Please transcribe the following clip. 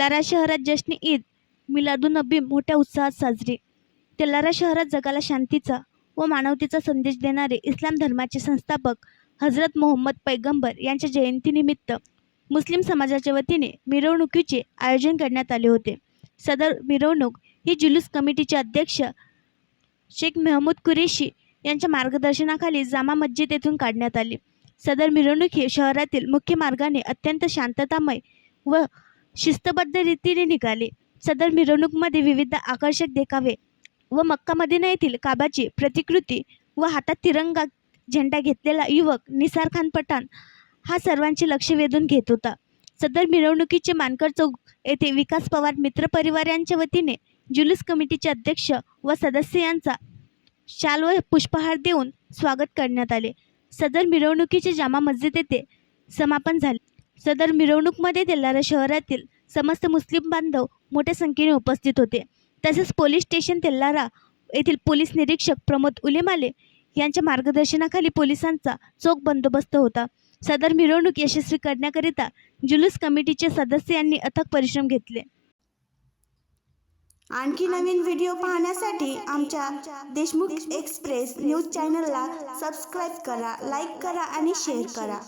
तेलारा शहरात जश्न ईद मिलादुन्नबी मोठ्या उत्साहात साजरी। तेलारा शहरात जगाला शांतीचा व मानवतेचा संदेश देणारे इस्लाम धर्माचे संस्थापक हजरत मोहम्मद पैगंबर यांच्या जयंतीनिमित्त मुस्लिम समाजाच्या वतीने मिरवणुकीचे आयोजन करण्यात आले होते। सदर मिरवणूक ही जुलूस कमिटीचे अध्यक्ष शेख महमूद कुरेशी यांच्या मार्गदर्शनाखाली जामा मस्जिद येथून काढण्यात आली। सदर मिरवणूक ही शहरातील मुख्य मार्गाने अत्यंत शांततामय व शिस्तबद्ध रीतीने निघाली। सदर मिरवणूकमध्ये विविध आकर्षक देखावे व मक्का मदिना येथील काबाची प्रतिकृती व हातात तिरंगा झेंडा घेतलेला युवक निसार खान पठाण हा सर्वांचे लक्ष वेधून घेत होता। सदर मिरवणुकीचे मानकर चौक येथे विकास पवार मित्र परिवार यांच्या वतीने जुलूस कमिटीचे अध्यक्ष व सदस्य यांचा शाल व पुष्पहार देऊन स्वागत करण्यात आले। सदर मिरवणुकीचे जामा मस्जिद येथे समापन झाले। सदर मिरवणूकमध्ये तेलारा शहरातील समस्त मुस्लिम बांधव मोठ्या संख्येने उपस्थित होते। तसेच पोलीस स्टेशन तेलारा येथील पोलीस निरीक्षक प्रमोद उलेमाले यांच्या मार्गदर्शनाखाली पोलिसांचा चोख बंदोबस्त होता। सदर मिरवणूक यशस्वी करण्याकरिता जुलूस कमिटीचे सदस्य यांनी अथक परिश्रम घेतले। आणखी नवीन व्हिडिओ पाहण्यासाठी आमच्या देशमुख एक्सप्रेस न्यूज चॅनलला सबस्क्राईब करा, लाईक करा आणि शेअर करा।